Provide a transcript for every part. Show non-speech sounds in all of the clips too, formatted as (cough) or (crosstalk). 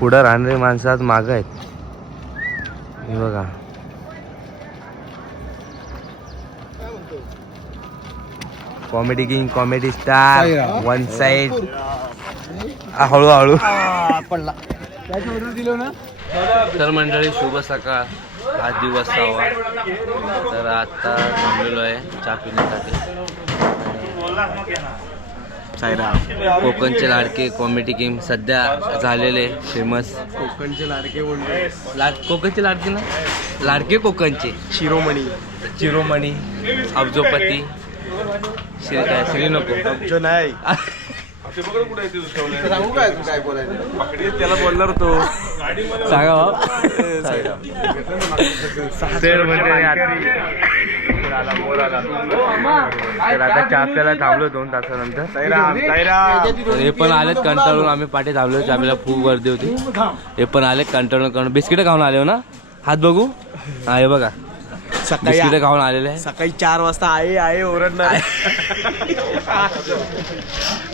पुढं राहणारी माणसं आज मागं आहेत. हे बघा. Comedy king comedy star one side हळूहळू. तर मंडळी शुभ सकाळ. आज दिवस सहावा. तर आता थांबलेलो आहे चहा पिण्यासाठी. कोकणचे लाडके कॉमेडी किंग सध्या झालेले फेमस कोकणचे लाडके बोलले लाड कोकणचे लाडके ना? लाडके कोकणचे. शिरोमणी. चिरोमणी अब्जोपती. श्री काय श्री नको. जो नाही. (laughs) सांगू काय तू काय बोलायचं? त्याला बोलणार तो सांगा. तर (laughs) म्हणजे तर आता चहा प्यायला थांबलो दोन तासानंतर. हे पण आलेत कंटाळून. आम्ही पाठी थांबलो. चहा खूप गर्दी होती. हे पण आले कंटाळून. करून बिस्किट खाऊन आले हो ना? हात बघू? हा हे बघा. सकाळी बिस्किट खाऊन आलेले आहे सकाळी चार वाजता आहे आहे ओरडणार.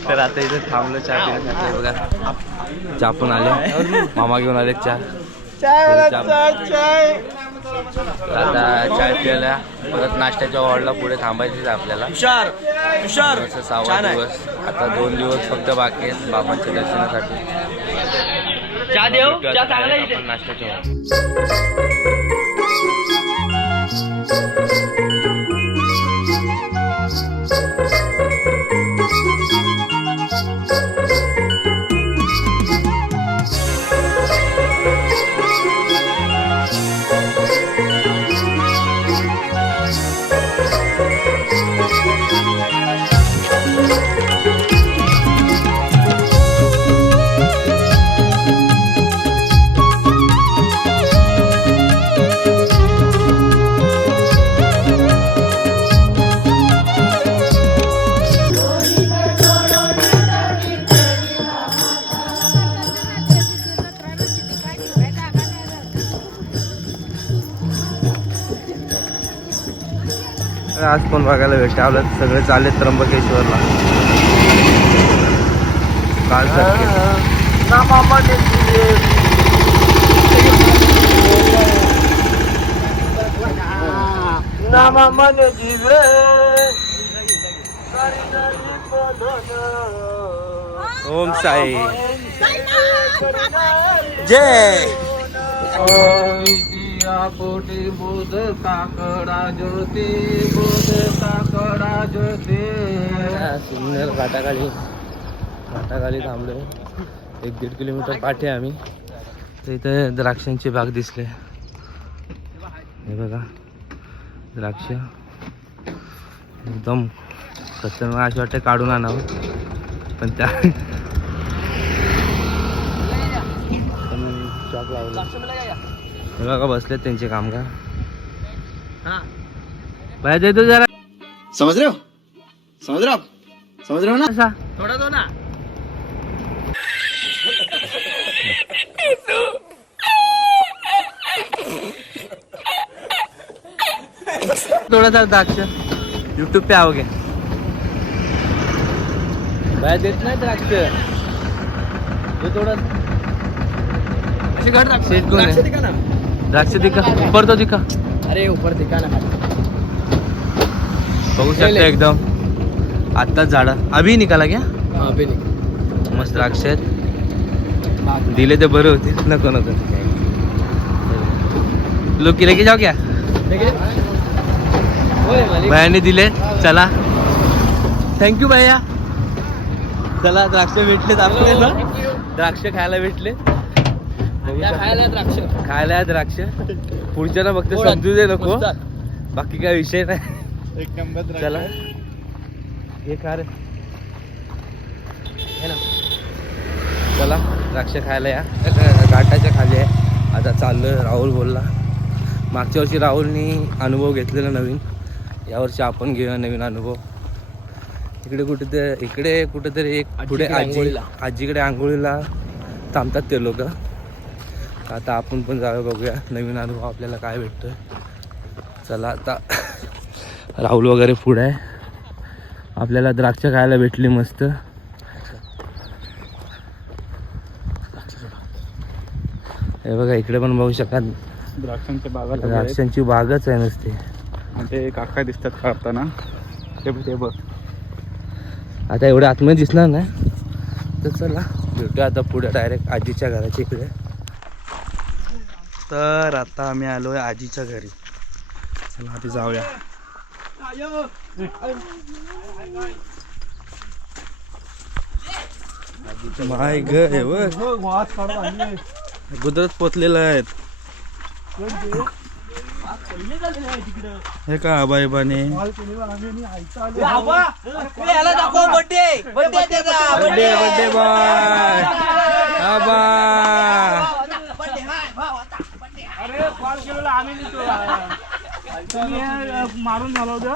तर आता इथे थांबलो चहा पिण्यासाठी बघा. चहा पण आले. मामा घेऊन आले चहा. आता चाय प्यायला परत नाश्त्याच्या वॉर्डला पुढे थांबायचीच आहे आपल्याला. सहावा छान आहे. दिवस. आता दोन दिवस फक्त बाकी आहेत बाबांच्या दर्शनासाठी. चहा आज पण बघायला भेटते. आपलं सगळे चालले त्र्यंबकेश्वरला. काल ओम साई. जय पोटी बोध काकडा ज्योती बोध काकडा ज्योती. सिग्नल घाटाखाली घाटाखाली थांबलो एक दीड किलोमीटर पाठी आम्ही. तर इथे द्राक्षांची बाग दिसले. हे बघा द्राक्ष. एकदम खतरनाक अशी वाटते काढून आणावं. पण त्या चॉक लावला. बघा बसलेत त्यांचे कामगार. बाहेर देतो जरा समझ रहे हो. समझ रहे हो आप समझ रहे हो ना? असा. थोडा दो ना. थोड़ा सा द्राक्ष यूट्यूब पे आओगे. बाहेर देत नाही द्राक्ष. हे थोडं? दिखा ना. द्राक्ष दिखा ऊपर तो दिखा। अरे ऊपर दिखा ना। बघू शकता एकदम। आत्ताच झाडं. अभि निकाला क्या? हाँ बिल्कुल मस्त द्राक्ष आहेत. दिले ते बरे होते. नको नको. लोक की लेके जाऊ क्या? भैयाने दिले. चला. थँक्यू भैया. चला द्राक्ष भेटलेत आपल्याला. द्राक्ष खायला भेटले. खायला द्राक्ष. खायला आहे द्राक्ष. (laughs) पुढच्याला फक्त. समजू दे नको. बाकी काय विषय नाही. एक नंबर चला. हे खा रे. हे ना. चला द्राक्ष खायला या. घाटाच्या खाली आहे. आता चाललोय राहुल बोलला. मागच्या वर्षी राहुलनी अनुभव घेतलेला नवीन. यावर्षी आपण घेऊया नवीन अनुभव. इकडे कुठे इकडे कुठेतरी एक पुढे आजी. आजीकडे आंघोळीला थांबतात ते लोक. आता आपण पण जाऊया बघूया नवीन अनुभव आपल्याला काय भेटतोय. चला आता राहुल वगैरे पुढे आहे. आपल्याला द्राक्ष खायला भेटली मस्त. हे बघा इकडे पण बघू शकाल. द्राक्षांच्या बागा. द्राक्षांची बागच आहे नुसती. ते काका दिसतात काढताना ते बघ, ते बघ. आता एवढं आतमध्ये दिसणार नाही. तर चला भेटूया आता पुढे डायरेक्ट आजीच्या घराच्या इकडे. तर आता आम्ही आलो आहे आजीच्या घरी. चला आधी जाऊया. माय ग बघ. गुजरात पोचलेलं आहेत. हे का आबाईबाने? बड्डे बड्डे बाय आबा मारून झाला होता.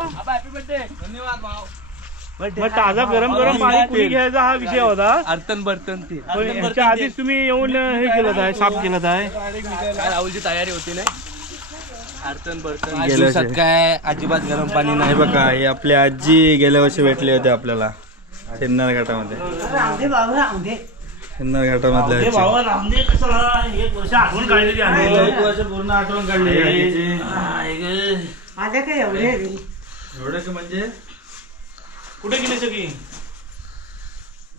मग ताजा गरम गरम पाणी कुणी घ्यायचा हा विषय होता. अर्तन बर्तन ती. पण याच्या आधीच तुम्ही येऊन हे केलं आहे साफ केलं आहे काय राहुलची तयारी होती नाही अर्तन बर्तन आज गेल्या दिवसात वर्षी. काय अजिबात गरम पाणी नाही. बघा हे आपली आजी गेल्या वर्षी भेटले होते आपल्याला. सिन्नर घाटामध्ये सिन्नर घाटामधल्या रामदेव कसं एक वर्ष आठवण काढलेली आहे. एक वर्ष पूर्ण आठवण काढली आजीची. आले का एवढे? एवढं की म्हणजे? कुठे गेली सगळी?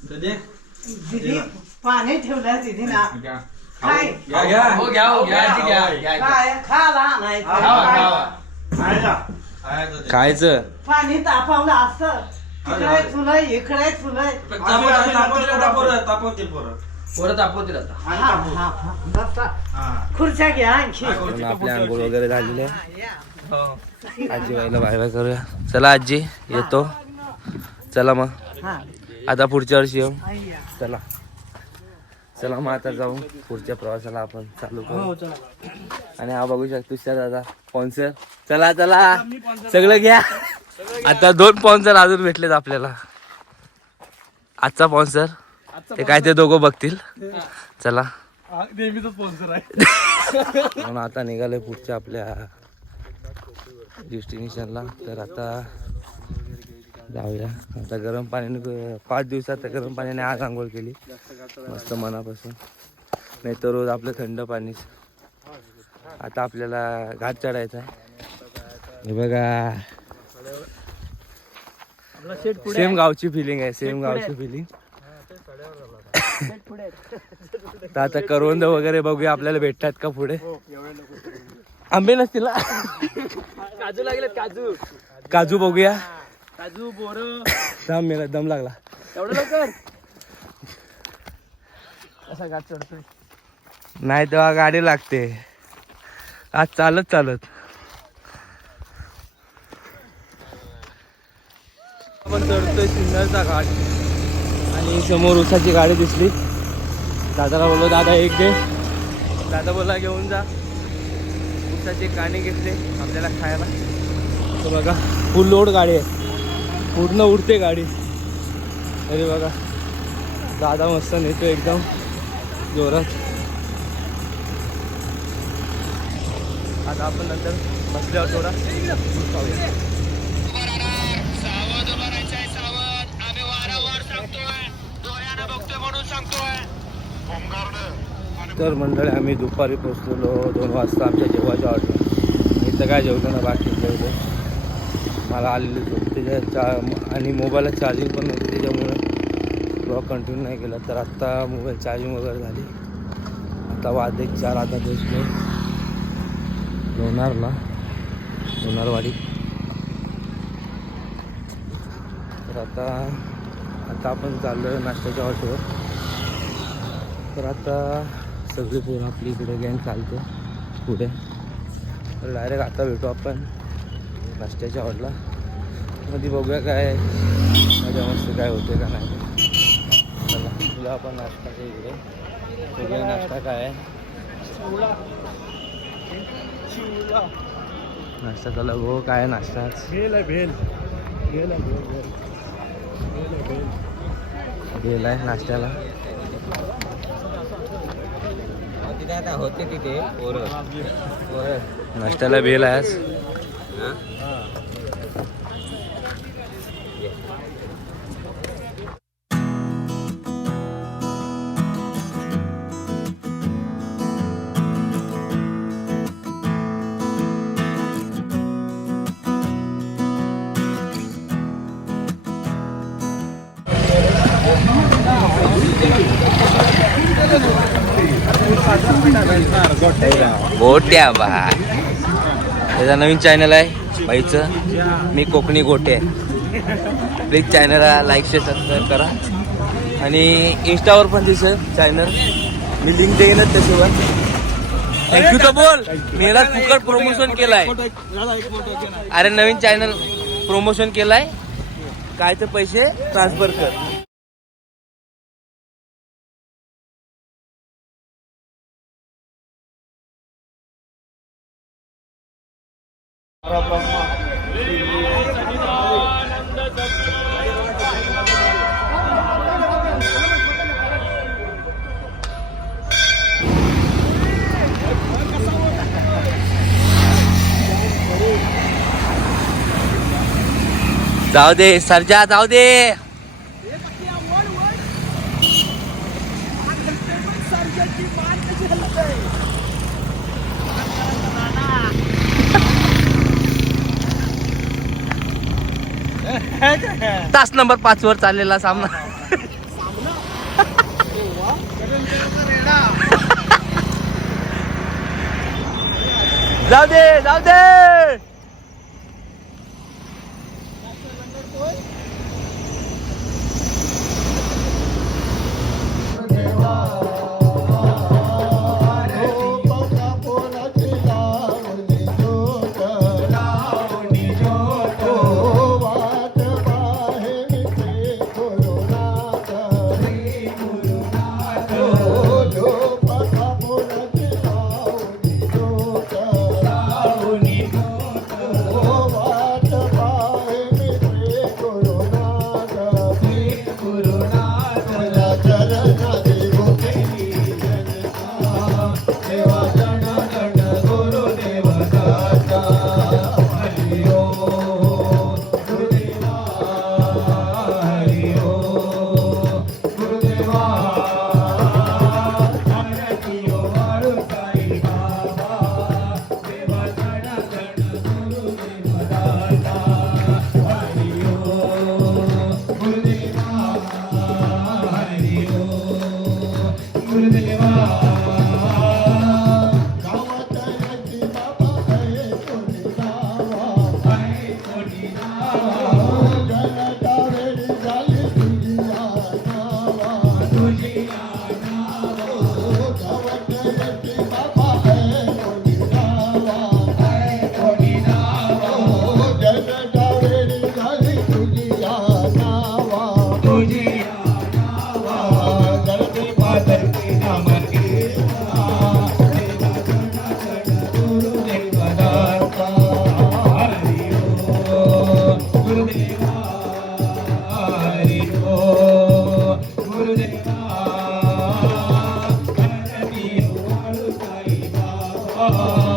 दिदी? पाणी ठेवलं दिदी ना. घ्या. काय घ्या, घ्या. हो घ्या हो घ्या आजी, घ्या घ्या, घ्या. काय खाला नाही खावा, खावा. आहे खायचं पाणी तापवलं असतं इकडे चुलय पोरं. तापवतील आता. हा, हा, हा. हा. खुर्च्या घ्या आणखी. पण आपली आंघोळ वगैरे झालेली. आहे आजी बाईला बाय बाय करूया. चला आजी येतो. चला मग. हा. आता पुढच्या वर्षी येऊ. चला. चला मग आता जाऊ. पुढच्या प्रवासाला आपण चालू करू. आणि हा बघू शकतो तुषार दादा स्पॉन्सर चला चला. सगळं घ्या. आता दोन स्पॉन्सर अजून भेटलेत आपल्याला. आजचा स्पॉन्सर ते काय ते दोघं बघतील. चला. नेहमीच स्पॉन्सर आहे. म्हणून आता निघालोय पुढच्या आपल्या डेस्टिनेशनला तर आता जाऊया. आता गरम पाण्याने पाच दिवसात गरम पाण्याने आज आंघोळ केली. मस्त मनापासून. नाही तर रोज आपलं थंड पाणी आता आपल्याला घाट चढायचा आहे. हे बघा. सेम गावची फिलिंग आहे सेम गावची फिलिंग (coughs) तर आता करवंद वगैरे बघूया आपल्याला भेटतात का पुढे? आंबे नसतील ना? काजू लागले काजू. काजू बघूया. काजू बोर. दम मेला दम लागला. एवढं लवकर? असा गाठ चढतोय. नाही तेव्हा गाडी लागते. आज चालत चालत. आपण चढतोय सिन्नरचा घाट. आणि समोर उसाची गाडी दिसली. दादाला बोललो दादा एक दे. दादा बोला घेऊन जा. उसाचे काणे घेतले आपल्याला खायला. तर बघा फुल लोड गाडी आहे. पूर्ण उडते गाडी. अरे बघा दादा मस्त नेतो एकदम. जोरात. आता आपण नंतर बसल्यावर थोडा तर मंडळी आम्ही दुपारी पोचलेलो दोन वाजता आमच्या जेवायच्या ऑर्डर. इथं काय जेवताना ना बाकी जेवलं. मला आलेली झोप त्याच्या चा आणि मोबाईलला चार्जिंग पण नव्हती त्याच्यामुळे ब्लॉग कंटिन्यू नाही केला. तर आत्ता मोबाईल चार्जिंग वगैरे झाली. आता वाद एक चार आता पोचलो लोणारला. लोणारवाडी. तर आता आता आपण चाललो आहे नाश्त्याच्या हॉटेलवर. तर आता सगळी पोरं आपली इकडे गँग चालते. पुढे. तर डायरेक्ट आता भेटू आपण नाश्त्याच्या हॉटला मध्ये बघूया काय मजा मस्त काय होते का नाही. चला तुला आपण नाश्ता इकडे बघूया नाश्ता काय आहे. नाश्ता चला गो काय नाश्ता? भेल आहे भेल. भेल आहे नाश्त्याला. तिथे आता? होते तिथे नाश्त्याला बेल आहे गोट्या बा. त्याचा नवीन चॅनल आहे बाईचं. मी कोकणी गोटे. प्लीज चॅनलला लाईक शेअर सबस्क्राईब करा. आणि इंस्टावर पण दिसेल चॅनल मी लिंक देईनच त्याच्यावर. थँक्यू तर बोल मी याला फुकट प्रमोशन केलाय. अरे नवीन चॅनल प्रमोशन केलाय. काय तर पैसे ट्रान्सफर कर. जाऊ दे सरजा जाऊ दे तास नंबर पाच वर चाललेला सामना. जाऊ दे जाऊ दे oh.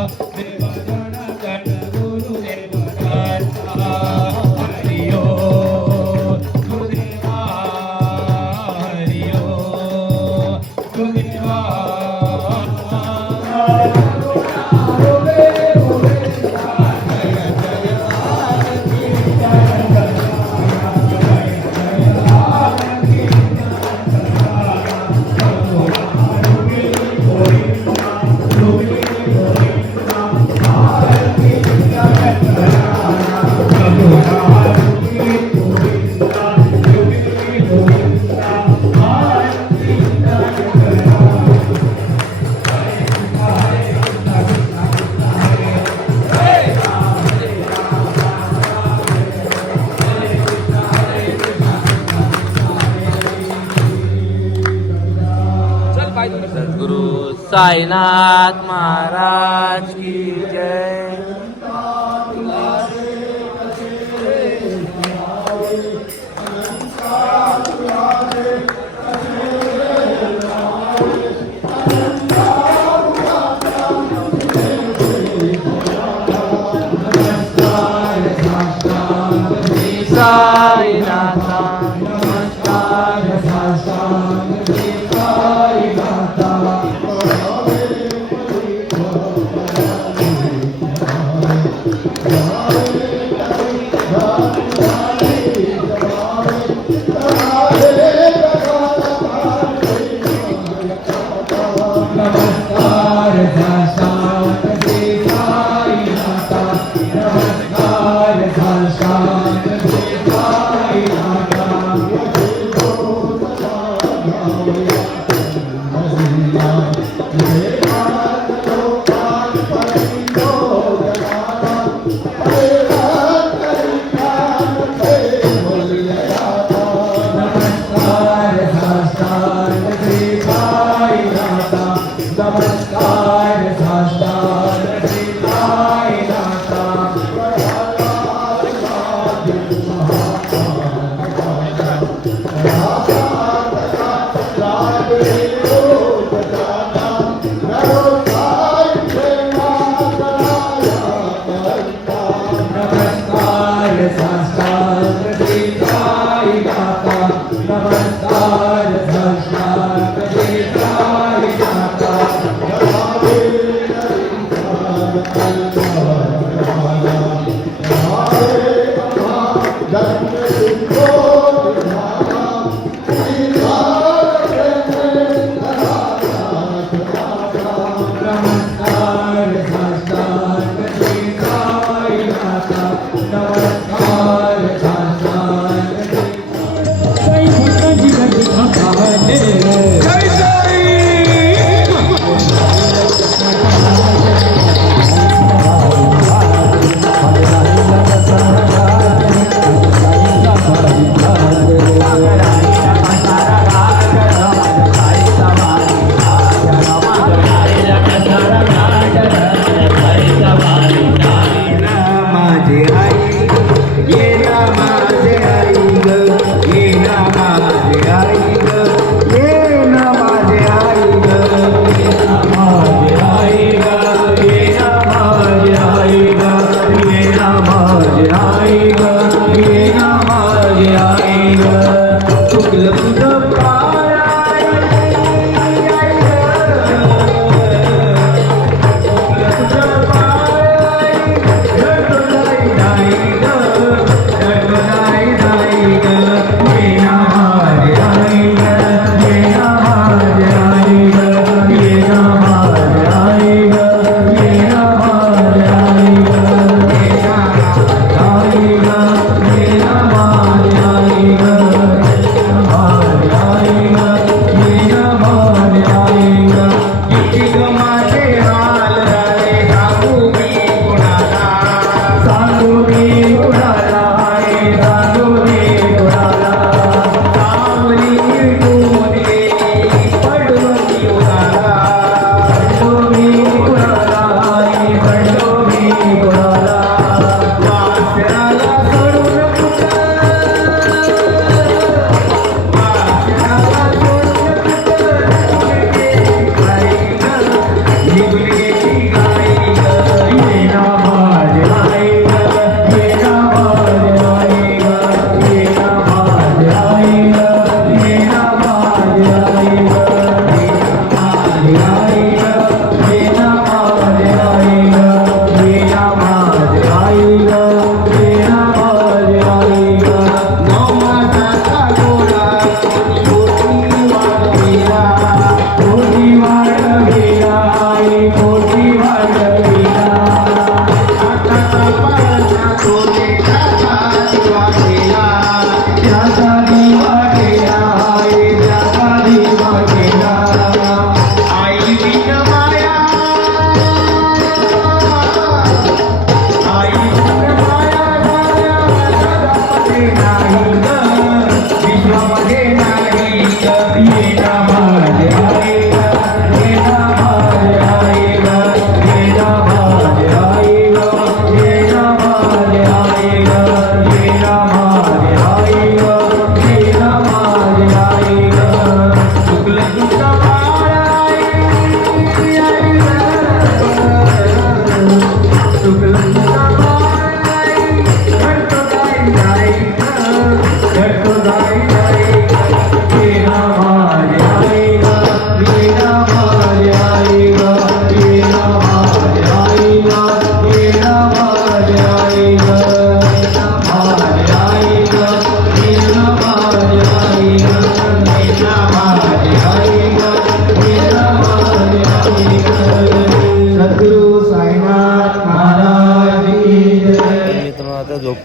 साईनाथ महाराज की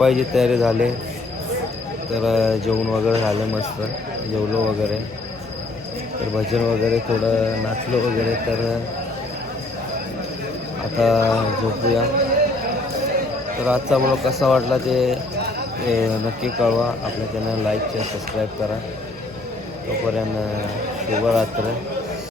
झोपायची तयारी झाले. तर जेवण वगैरे झालं मस्त. जेवलो वगैरे. तर भजन वगैरे थोडं नाचलो वगैरे. तर आता झोपूया. तर आजचा ब्लॉग कसा वाटला ते ते नक्की कळवा. आपल्या चॅनल लाईक शेअर सबस्क्राईब करा. तोपर्यंत शुभरात्र.